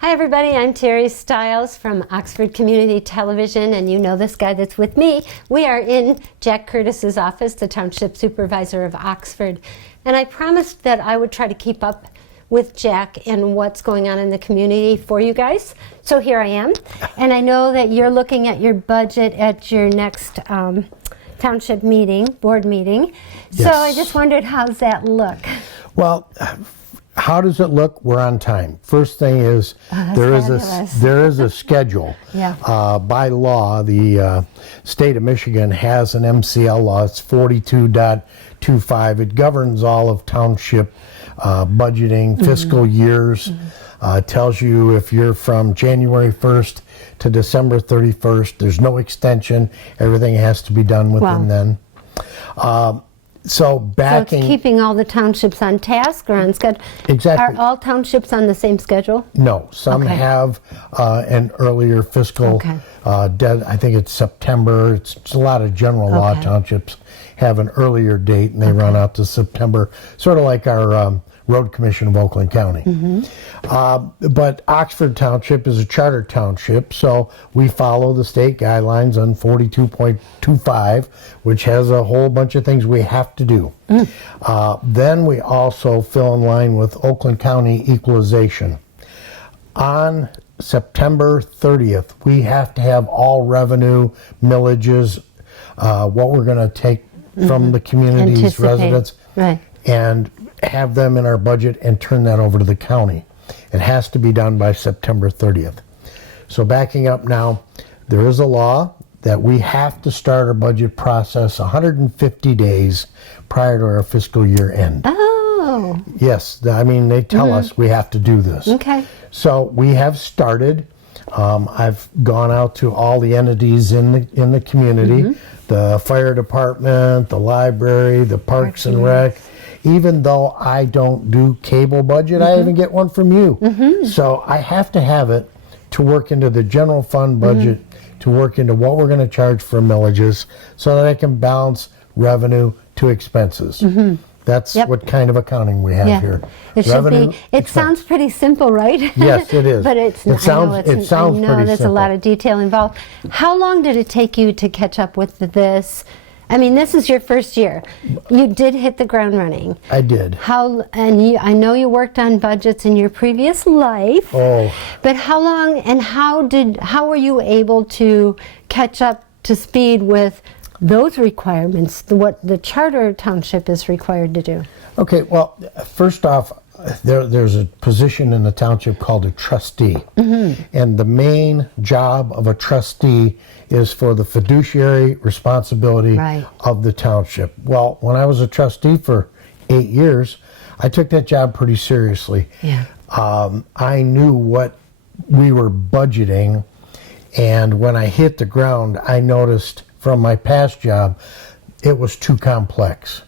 Hi everybody, I'm Terry Stiles from Oxford Community Television, and you know this guy that's with me. We are in Jack Curtis's office, the Township Supervisor of Oxford, and I promised that I would try to keep up with Jack and what's going on in the community for you guys. So here I am, and I know that you're looking at your budget at your next township meeting, board meeting. Yes. So I just wondered, how's that look? Well, how does it look? We're on time. First thing is there is a schedule. Yeah. By law, the state of Michigan has an MCL law. It's 42.25. It governs all of township budgeting, fiscal years. Tells you if you're from January 1st to December 31st, there's no extension. Everything has to be done within then. So it's keeping all the townships on task or on schedule. Exactly. Are all townships on the same schedule? No, some have an earlier fiscal I think it's September. It's a lot of general law townships have an earlier date, and they run out to September, sort of like our Road Commission of Oakland County. But Oxford Township is a charter township, so we follow the state guidelines on 42.25, which has a whole bunch of things we have to do. Then we also fill in line with Oakland County equalization. On September 30th, we have to have all revenue, millages, what we're going to take from the community's residents, and have them in our budget and turn that over to the county. It has to be done by September 30th. So backing up now, there is a law that we have to start our budget process 150 days prior to our fiscal year end. Oh. Yes, I mean, they tell us we have to do this. Okay. So we have started. I've gone out to all the entities in the community, the fire department, the library, the Parks and Rec. Even though I don't do cable budget, I even get one from you. So I have to have it to work into the general fund budget, to work into what we're going to charge for millages, so that I can balance revenue to expenses. That's what kind of accounting we have here. It should be. It sounds pretty simple, right? Yes, it is. But it's. It sounds pretty there's simple. a lot of detail involved. How long did it take you to catch up with this? I mean, this is your first year. You did hit the ground running. I did. I know you worked on budgets in your previous life. Oh. But how long and how were you able to catch up to speed with those requirements, what the charter township is required to do? Okay, well, first off, there's a position in the township called a trustee. And the main job of a trustee is for the fiduciary responsibility of the township. Well, when I was a trustee for 8 years, I took that job pretty seriously. I knew what we were budgeting, and when I hit the ground, I noticed from my past job, it was too complex.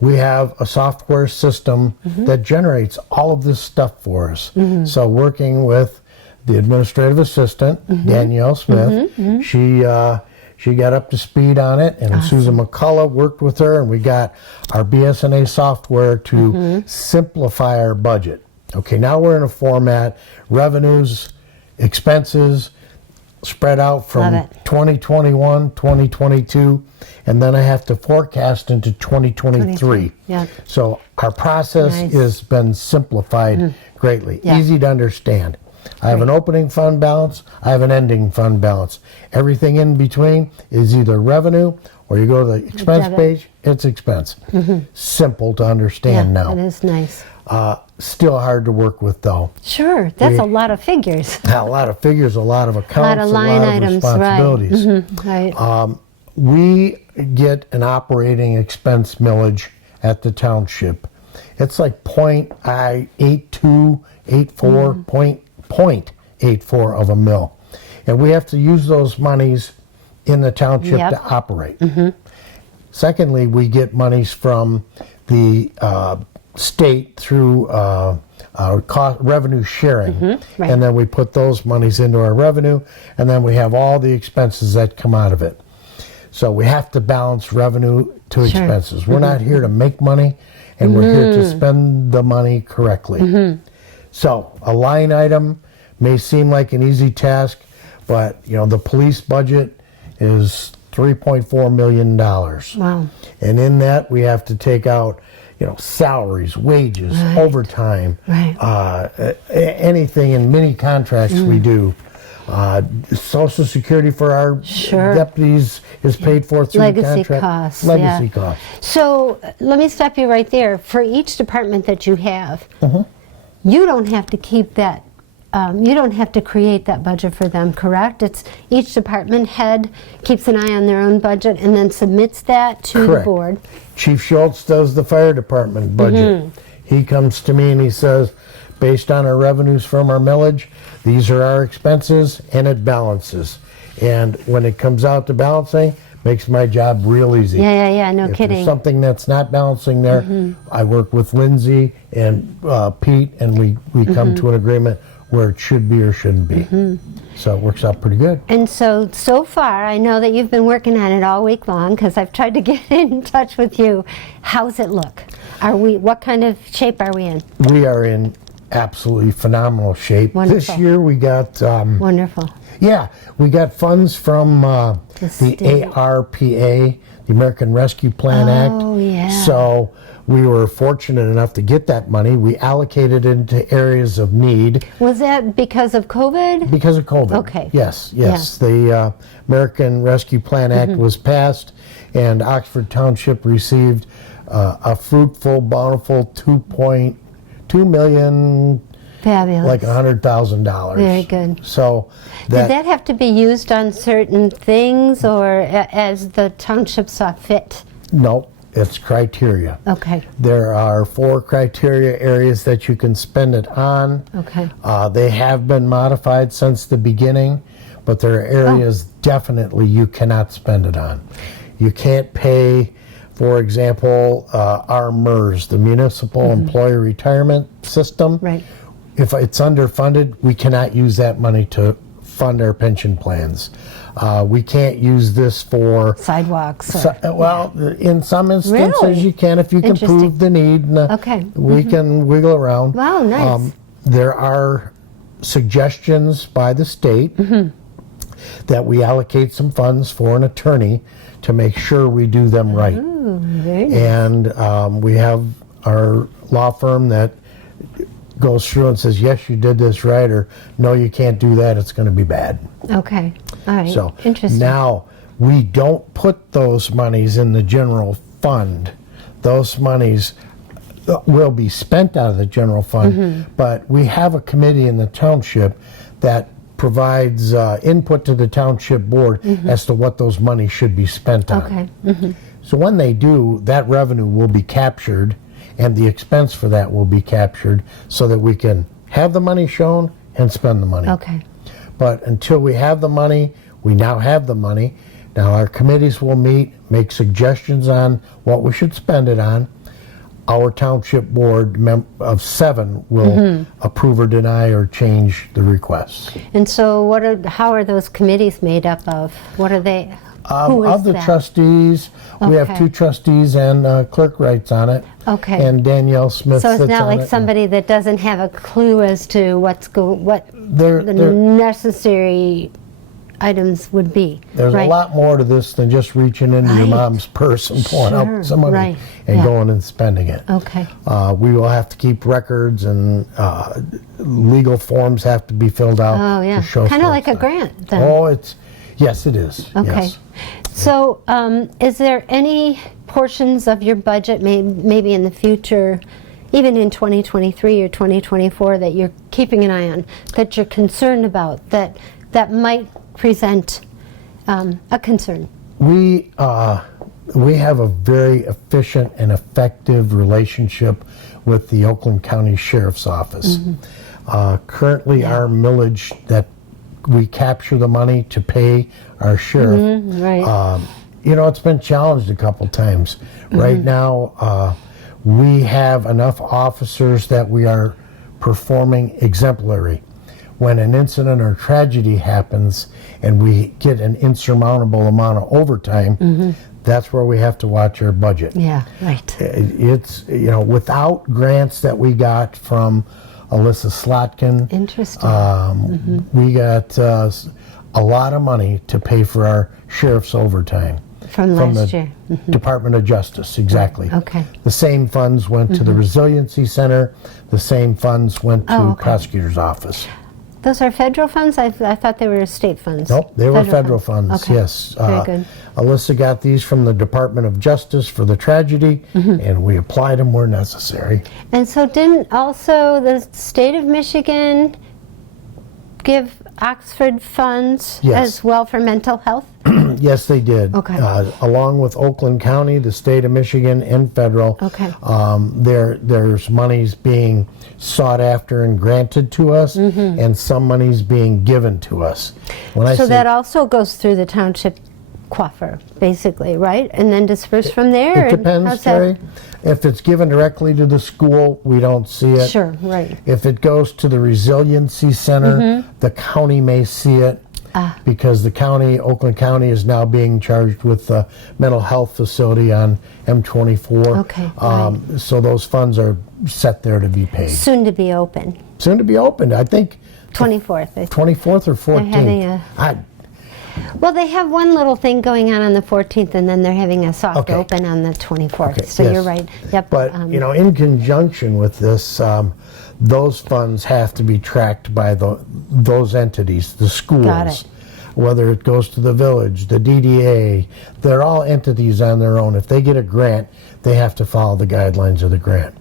We have a software system that generates all of this stuff for us. So working with the administrative assistant, Danielle Smith, she got up to speed on it, and Susan McCullough worked with her, and we got our BSNA software to simplify our budget. Okay, now we're in a format, revenues, expenses, spread out from 2021, 2022, and then I have to forecast into 2023. So our process has been simplified greatly, easy to understand. I have an opening fund balance, I have an ending fund balance. Everything in between is either revenue, or you go to the expense page, it's expense. Simple to understand now. It is nice. Still hard to work with, though. Sure, that's a lot of figures. A lot of figures, a lot of accounts, a lot of line items, responsibilities. We get an operating expense millage at the township. It's like 0.8284 of a mill. And we have to use those monies in the township to operate. Secondly, we get monies from the state through revenue sharing. And then we put those monies into our revenue, and then we have all the expenses that come out of it. So we have to balance revenue to expenses. We're not here to make money, and we're here to spend the money correctly. So a line item may seem like an easy task, but you know the police budget is $3.4 million. Wow. And in that we have to take out, you know, salaries, wages, overtime, anything in many contracts we do. Social Security for our deputies is paid for through legacy contract. costs. Legacy costs. So let me stop you right there. For each department that you have, you don't have to keep that. You don't have to create that budget for them, correct? It's each department head keeps an eye on their own budget and then submits that to the board. Chief Schultz does the fire department budget. He comes to me and he says, based on our revenues from our millage, these are our expenses, and it balances. And when it comes out to balancing, makes my job real easy. No if kidding. There's something that's not balancing there, I work with Lindsay and Pete, and we come to an agreement where it should be or shouldn't be. So it works out pretty good. And so far, I know that you've been working on it all week long because I've tried to get in touch with you. How's it look? What kind of shape are we in? We are in absolutely phenomenal shape. Wonderful. This year we got Wonderful. Yeah, we got funds from the state. ARPA, the American Rescue Plan Act. Oh, yeah. So we were fortunate enough to get that money. We allocated it into areas of need. Was that because of COVID? Because of COVID. Okay. Yes. The American Rescue Plan Act was passed, and Oxford Township received a fruitful, bountiful $2.2 million. Fabulous. Like $100,000. Very good. So did that have to be used on certain things or as the township saw fit? No, it's criteria. Okay. There are 4 criteria areas that you can spend it on. Okay. They have been modified since the beginning, but there are areas definitely you cannot spend it on. You can't pay, for example, our MERS, the Municipal Employee Retirement System. Right. If it's underfunded, we cannot use that money to fund our pension plans. We can't use this for sidewalks. In some instances you can if you can prove the need. And we can wiggle around. Wow, nice. There are suggestions by the state that we allocate some funds for an attorney to make sure we do them right. Ooh, very nice. And we have our law firm that goes through and says, yes, you did this right, or no, you can't do that, it's going to be bad. Okay. All right. So interesting. now we don't put those monies in the general fund. Those monies will be spent out of the general fund, but we have a committee in the township that provides input to the township board as to what those monies should be spent on. Okay. So when they do, that revenue will be captured and the expense for that will be captured so that we can have the money shown and spend the money. Okay. But until we have the money, we now have the money. Now our committees will meet, make suggestions on what we should spend it on. Our township board of 7 will approve or deny or change the requests. And so how are those committees made up of? What are they? Who is of the that? trustees, we have Okay. 2 trustees and clerk writes on it. Okay. And Danielle Smith So it's sits not on like it. somebody that doesn't have a clue as to what There- the there- necessary items would be. There's right? a lot more to this than just reaching into your Right. mom's purse and pulling Sure, out some money right, and yeah. going and spending it. Okay. We will have to keep records and legal forms have to be filled out. Oh, yeah. To show Kind of like a that. grant then. Oh, yes, it is. Okay. Yes. So, is there any portions of your budget, maybe in the future, even in 2023 or 2024, that you're keeping an eye on, that you're concerned about, that might present a concern? We have a very efficient and effective relationship with the Oakland County Sheriff's Office. Currently, our millage that we capture the money to pay our sheriff. Right. It's been challenged a couple times. Right now, we have enough officers that we are performing exemplary. When an incident or tragedy happens and we get an insurmountable amount of overtime, that's where we have to watch our budget. Yeah, right. It's, without grants that we got from Alyssa Slotkin. Interesting. We got a lot of money to pay for our sheriff's overtime. From last year. Department of Justice, exactly. Okay. The same funds went to the Resiliency Center. The same funds went to okay. prosecutor's office. Those are federal funds? I thought they were state funds. Nope, they were federal funds, okay. yes. Very good. Alyssa got these from the Department of Justice for the tragedy, and we applied them where necessary. And so didn't also the state of Michigan give Oxford funds as well for mental health? Yes, they did. Okay. Along with Oakland County, the state of Michigan, and federal. Okay. There's monies being sought after and granted to us, and some monies being given to us. So that also goes through the township coffers, basically, right? And then dispersed from there? It depends, Terry. If it's given directly to the school, we don't see it. Sure, right. If it goes to the Resiliency Center, the county may see it. Because the county, Oakland County, is now being charged with the mental health facility on M24. Okay, right. So those funds are set there to be paid. Soon to be open. Soon to be opened, I think. 24th. 24th or 14th? They're having well, they have one little thing going on the 14th, and then they're having a soft open on the 24th. Okay, so you're right. Yep. But, in conjunction with this, those funds have to be tracked by those entities, the schools. Got it. Whether it goes to the village, the DDA, they're all entities on their own. If they get a grant, they have to follow the guidelines of the grant.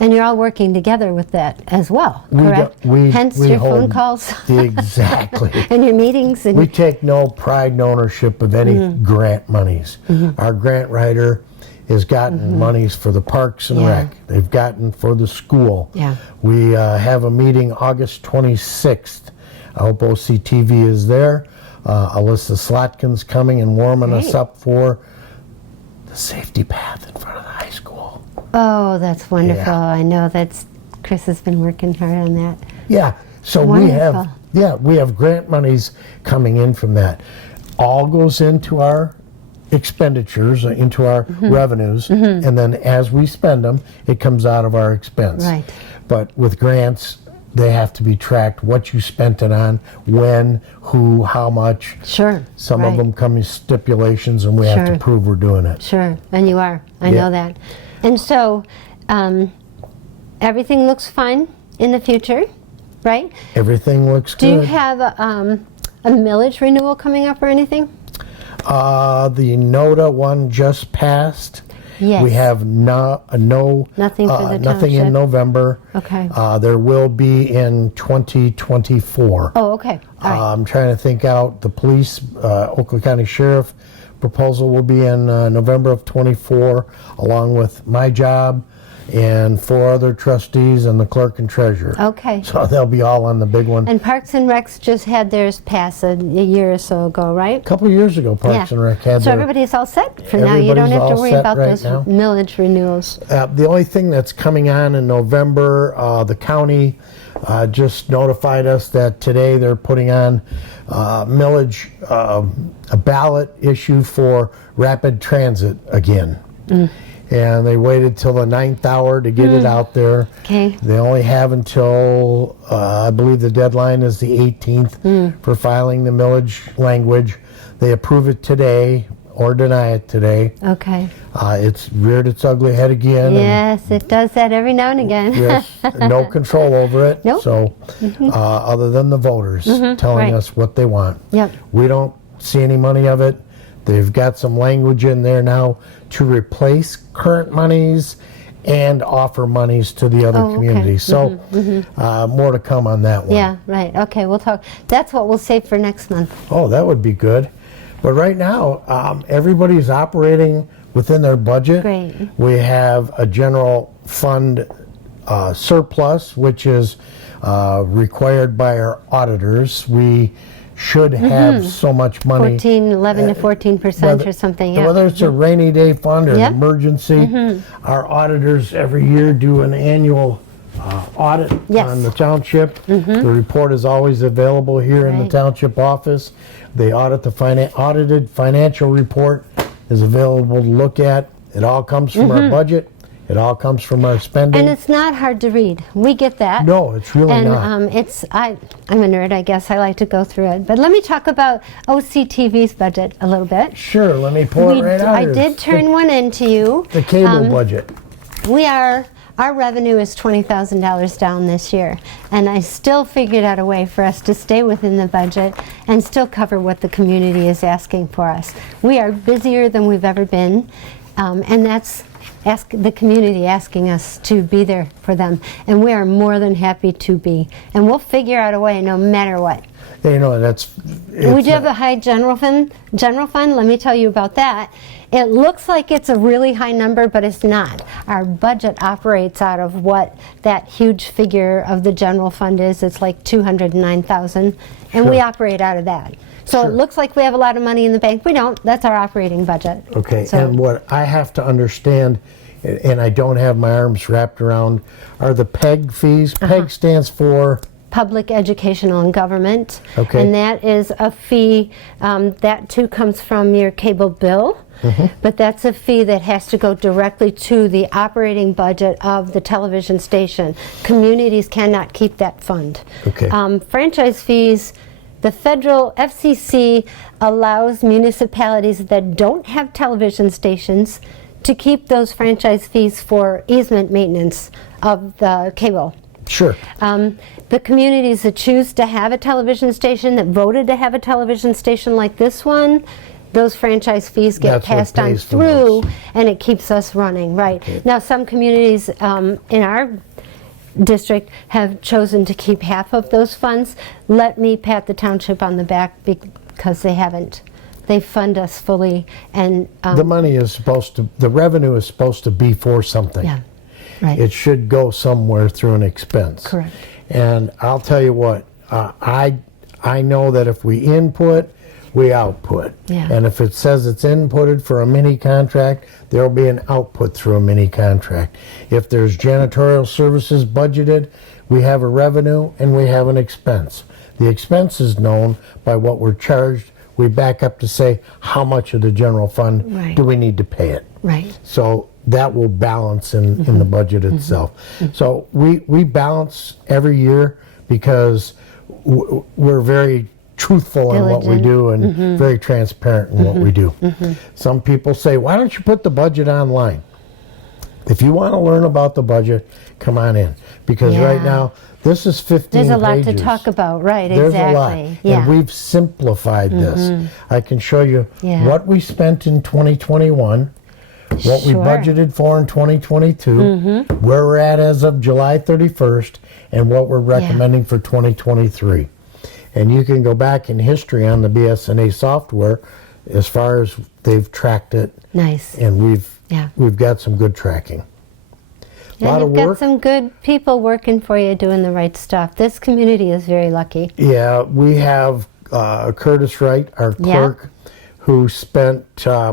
And you're all working together with that as well, correct? Hence your phone calls. Exactly. And your meetings. And we take no pride and ownership of any grant monies. Our grant writer has gotten monies for the Parks and Rec. They've gotten for the school. Yeah. We have a meeting August 26th. I hope OCTV is there. Alyssa Slotkin's coming and warming us up for the safety path in front of the high school. Oh, that's wonderful. Yeah. I know Chris has been working hard on that. Yeah. So Wonderful. we have grant monies coming in from that. All goes into our expenditures, into our revenues, and then as we spend them, it comes out of our expense. Right. But with grants, they have to be tracked, what you spent it on, when, who, how much. Sure. Some of them come with stipulations, and we have to prove we're doing it. Sure, and you are. I know that. And so everything looks fine in the future, right? Everything looks good. Do you have a millage renewal coming up or anything? The NODA one just passed. Yes. We have nothing for the nothing in township. November. Okay. There will be in 2024. Oh, okay. All right. I'm trying to think out. The police, Oakland County Sheriff proposal will be in November of 24, along with my job and 4 other trustees and the clerk and treasurer. Okay. So they'll be all on the big one. And Parks and Recs just had theirs pass a year or so ago, right? A couple of years ago, Parks and Rec had So everybody's all set for now. You don't have to worry about those millage renewals. The only thing that's coming on in November, the county just notified us that today they're putting on millage, a ballot issue for rapid transit again. And they waited till the 9th hour to get it out there. Okay. They only have until, I believe the deadline is the 18th for filing the millage language. They approve it today or deny it today. Okay. It's reared its ugly head again. Yes, it does that every now and again. Yes, no control over it. Nope. So, other than the voters telling us what they want. Yep. We don't see any money of it. They've got some language in there now to replace current monies and offer monies to the other communities. So, more to come on that one. Yeah, right. Okay, we'll talk. That's what we'll save for next month. Oh, that would be good. But right now, everybody's operating within their budget. Great. We have a general fund surplus, which is required by our auditors. We should have so much money. 11 to 14% or something. Yeah. Whether it's a rainy day fund or an emergency, our auditors every year do an annual audit on the township. The report is always available here in the township office. They audit the audited financial report is available to look at. It all comes from our budget, It all comes from our spending. And it's not hard to read. We get that. No, it's really and, not. I'm a nerd, I guess. I like to go through it. But let me talk about OCTV's budget a little bit. Sure, let me pull it right out I here. did turn one in to you. The cable budget. Our revenue is $20,000 down this year, and I still figured out a way for us to stay within the budget and still cover what the community is asking for us. We are busier than we've ever been, and that's the community asking us to be there for them, and we are more than happy to be. And we'll figure out a way no matter what. You know, We do have a high general fund. Let me tell you about that. It looks like it's a really high number, but it's not. Our budget operates out of what that huge figure of the general fund is. It's like $209,000, and we operate out of that. So it looks like we have a lot of money in the bank. We don't. That's our operating budget. Okay, So, and what I have to understand, and I don't have my arms wrapped around, are the PEG fees. PEG stands for? Public Educational and Government. Okay. And that is a fee, that too comes from your cable bill, but that's a fee that has to go directly to the operating budget of the television station. Communities cannot keep that fund. Okay. Franchise fees, the federal FCC allows municipalities that don't have television stations to keep those franchise fees for easement maintenance of the cable. Sure. The communities that choose to have a television station, that voted to have a television station like this one, those franchise fees get That's what passed on pays for through, those. and it keeps us running, right? Now, some communities in our district have chosen to keep half of those funds. Let me pat the township on the back because they haven't. They fund us fully, and The money is supposed to, the revenue is supposed to be for something. yeah, right. It should go somewhere through an expense. Correct. And I'll tell you what, I know that if we input, we output. Yeah. And if it says it's inputted for a mini contract, there'll be an output through a mini contract. If there's janitorial services budgeted, we have a revenue and we have an expense. The expense is known by what we're charged. We back up to say how much of the general fund Right. do we need to pay it. Right. So that will balance in the budget itself. So we balance every year because we're very truthful in what we Diligent. do and very transparent in what we do. Some people say, why don't you put the budget online? If you want to learn about the budget, come on in. Because right Yeah. now, this is 15 There's a lot pages. to talk about, right? There's exactly. a lot. Yeah. And we've simplified this. I can show you Yeah. what we spent in 2021, what we Sure. budgeted for in 2022, where we're at as of July 31st, and what we're recommending for 2023. And you can go back in history on the BSNA software as far as they've tracked it, Nice. and Yeah. we've got some good tracking. A lot And of you've got work. some good people working for you doing the right stuff. This community is very lucky. Yeah, we have Curtis Wright, our clerk, who spent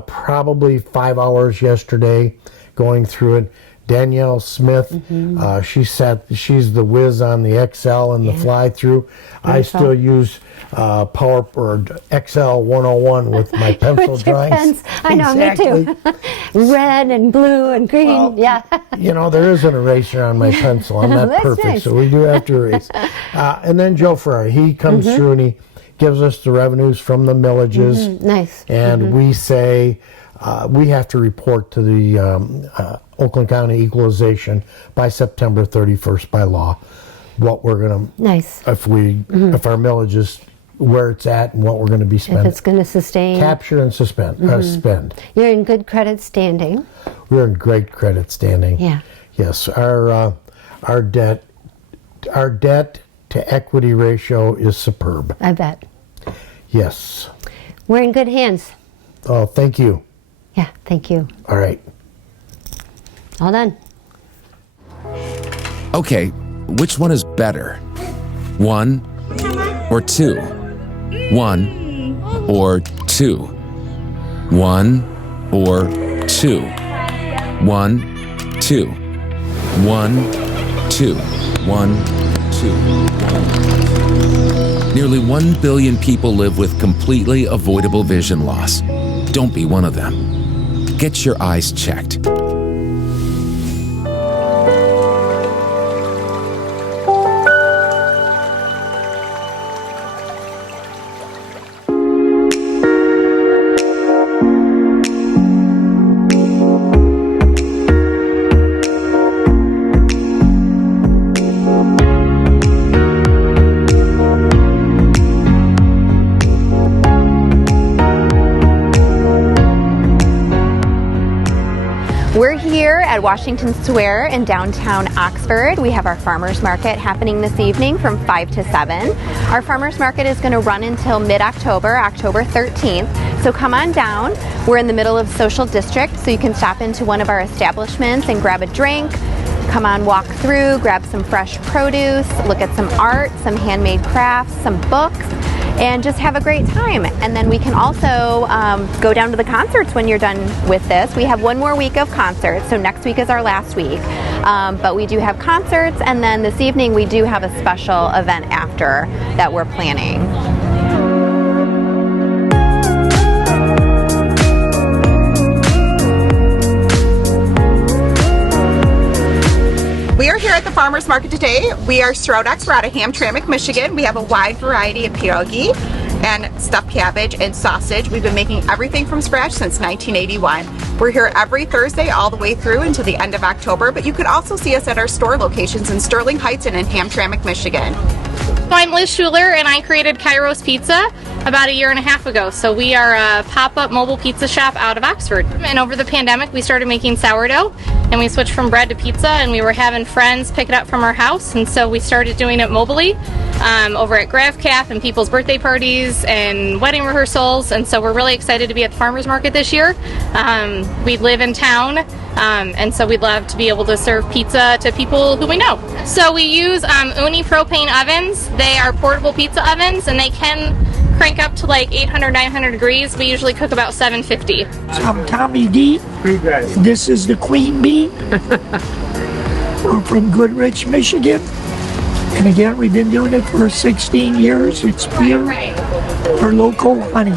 probably 5 hours yesterday going through it. Danielle Smith, she's the whiz on the Excel and the fly through. I still use Power or Excel 101 with my pencil With your drawings. pens. I know, me too. Red and blue and green. Well, yeah. You know, there is an eraser on my pencil. I'm not That's perfect, nice. so we do have to erase. And then Joe Ferrari, he comes through and he gives us the revenues from the millages. Nice. And we say we have to report to the Oakland County Equalization by September 31st by law what we're going to, Nice. if our millage is where it's at and what we're going to be If spending. it's going to sustain. Capture and spend. You're in good credit standing. We're in great credit standing. Yeah. Yes, our debt to equity ratio is superb. I bet. Yes. We're in good hands. Oh, thank you. Yeah, thank you. All right. All done. Okay, which one is better? 1 or 2? 1 or 2? 1 or 2? 1, 2. 1, 2. 1, 2. 1. Nearly 1 billion people live with completely avoidable vision loss. Don't be one of them. Get your eyes checked. at Washington Square in downtown Oxford. We have our farmers market happening this evening from 5 to 7. Our farmers market is going to run until mid-October, October 13th. So come on down. We're in the middle of Social District, so you can stop into one of our establishments and grab a drink. Come on, walk through, grab some fresh produce, look at some art, some handmade crafts, some books, and just have a great time. And then we can also go down to the concerts when you're done with this. We have one more week of concerts, so next week is our last week. But we do have concerts, and then this evening we do have a special event after that we're planning. We are here at the farmers market today. We are Strodex. We're out of Hamtramck, Michigan. We have a wide variety of pierogi and stuffed cabbage and sausage. We've been making everything from scratch since 1981. We're here every Thursday all the way through until the end of October, but you could also see us at our store locations in Sterling Heights and in Hamtramck, Michigan. I'm Liz Schuler, and I created Kairos Pizza about a year and a half ago. So we are a pop-up mobile pizza shop out of Oxford. And over the pandemic, we started making sourdough, and we switched from bread to pizza, and we were having friends pick it up from our house, and so we started doing it mobily over at GravCaf and people's birthday parties and wedding rehearsals. And so we're really excited to be at the farmers market this year. We live in town, and so we'd love to be able to serve pizza to people who we know. So we use Uni propane ovens. They are portable pizza ovens, and they can crank up to like 800, 900 degrees. We usually cook about 750. I'm Tommy D. This is the Queen Bee. We're from Goodrich, Michigan. And again, we've been doing it for 16 years. It's pure, our local honey.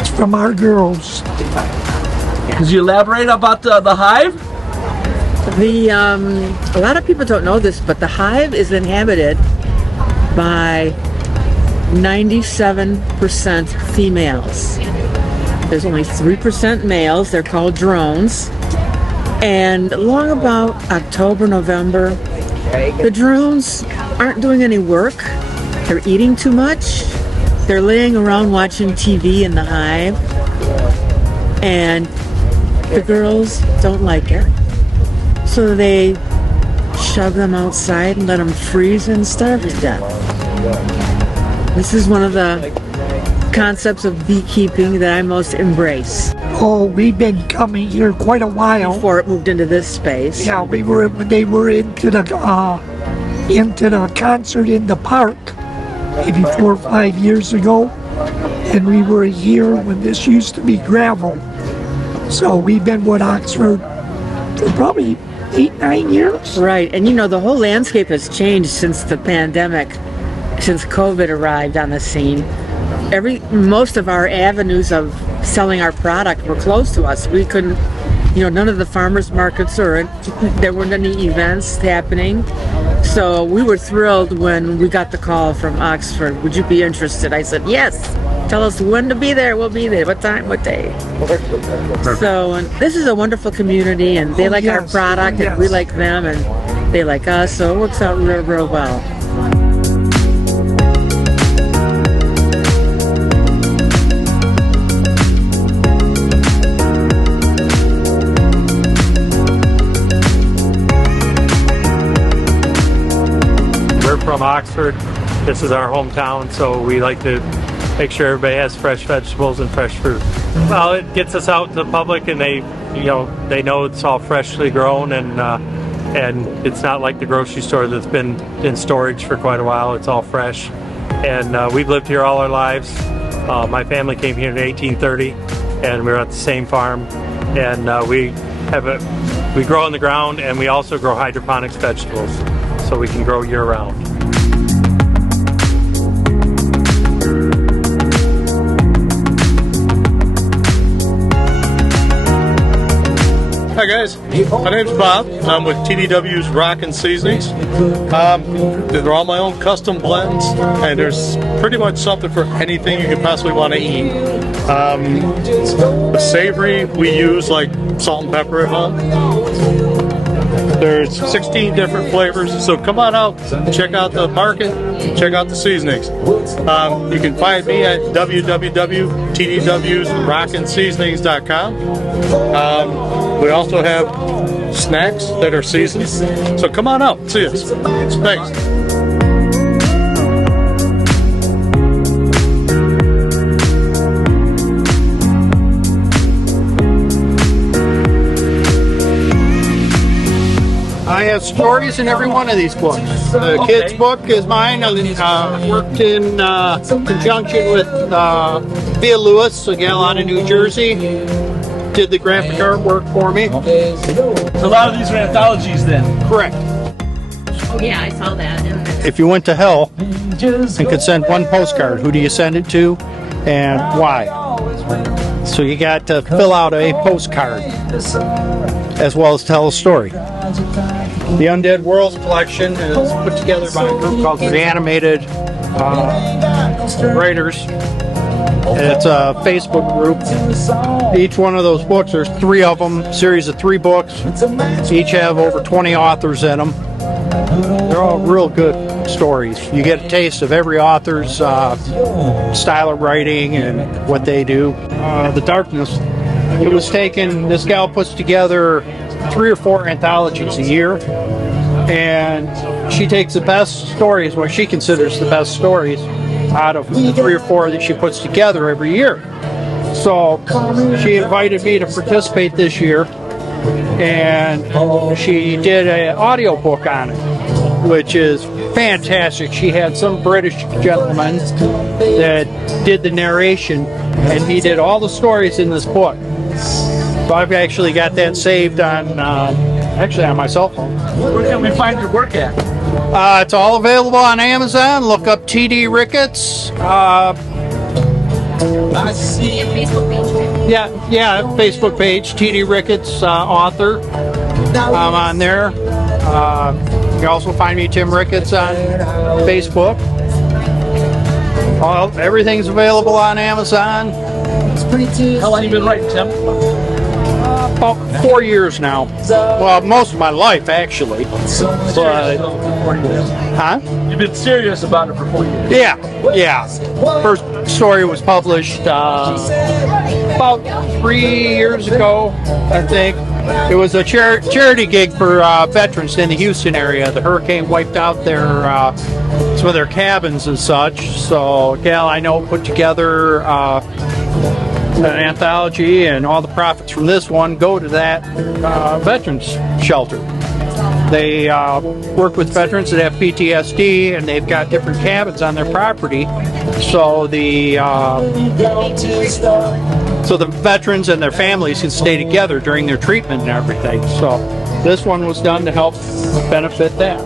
It's from our girls. Could you elaborate about the hive? A lot of people don't know this, but the hive is inhabited by 97% females. There's only 3% males. They're called drones. And along about October, November, the drones aren't doing any work. They're eating too much. They're laying around watching TV in the hive. And the girls don't like it. So they shove them outside and let them freeze and starve to death. This is one of the concepts of beekeeping that I most embrace. Oh, we've been coming here quite a while. Before it moved into this space. Yeah, they were into the concert in the park maybe 4 or 5 years ago, and we were here when this used to be gravel. So we've been with Oxford for probably 8-9 years. Right, and you know the whole landscape has changed since the pandemic, since COVID arrived on the scene. Most of our avenues of selling our product were closed to us. We couldn't, none of the farmers markets there weren't any events happening. So we were thrilled when we got the call from Oxford. Would you be interested? I said, yes. Tell us when to be there. We'll be there. What time, what day? So this is a wonderful community, and they like our product, and we like them, and they like us. So it works out real, real well. From Oxford. This is our hometown, so we like to make sure everybody has fresh vegetables and fresh fruit. Well, it gets us out to the public, and they know it's all freshly grown, and it's not like the grocery store that's been in storage for quite a while. It's all fresh, and we've lived here all our lives. My family came here in 1830, and we were at the same farm, and we grow on the ground, and we also grow hydroponics vegetables, so we can grow year-round. Hi guys, my name's Bob. I'm with TDW's Rockin' Seasonings. They're all my own custom blends, and there's pretty much something for anything you could possibly want to eat. The savory we use like salt and pepper at home. There's 16 different flavors, so come on out, check out the market, check out the seasonings. You can find me at www.tdwsrockinseasonings.com. We also have snacks that are seasoned. So come on out, see us. Thanks. I have stories in every one of these books. The kids' book is mine. I worked in conjunction with Via Lewis, a gal out of New Jersey. Did the graphic artwork for me. A lot of these are anthologies then. Correct. Oh yeah, I saw that. If you went to hell and could send one postcard, who do you send it to and why? So you got to fill out a postcard as well as tell a story. The Undead Worlds collection is put together by a group called the Animated Writers. It's a Facebook group. Each one of those books, there's 3 of them, series of 3 books. Each have over 20 authors in them. They're all real good stories. You get a taste of every author's style of writing and what they do. The Darkness, it was taken, this gal puts together 3 or 4 anthologies a year, and she takes the best stories, what she considers the best stories, out of the 3 or 4 that she puts together every year. So she invited me to participate this year, and she did an audio book on it, which is fantastic. She had some British gentleman that did the narration, and he did all the stories in this book. So I've actually got that saved on my cell phone. Where can we find your work at? It's all available on Amazon. Look up TD Ricketts. Yeah, Facebook page, TD Ricketts author. I'm on there. You can also find me, Tim Ricketts, on Facebook. Everything's available on Amazon. How long have you been writing, Tim? About 4 years now. Well, most of my life, actually. You've been serious about it for 4 years. Yeah. First story was published about 3 years ago, I think. It was a charity gig for veterans in the Houston area. The hurricane wiped out some of their cabins and such. So, a gal I know put together an anthology, and all the profits from this one go to that veterans shelter. They work with veterans that have PTSD, and they've got different cabins on their property. So the veterans and their families can stay together during their treatment and everything. So this one was done to help benefit that.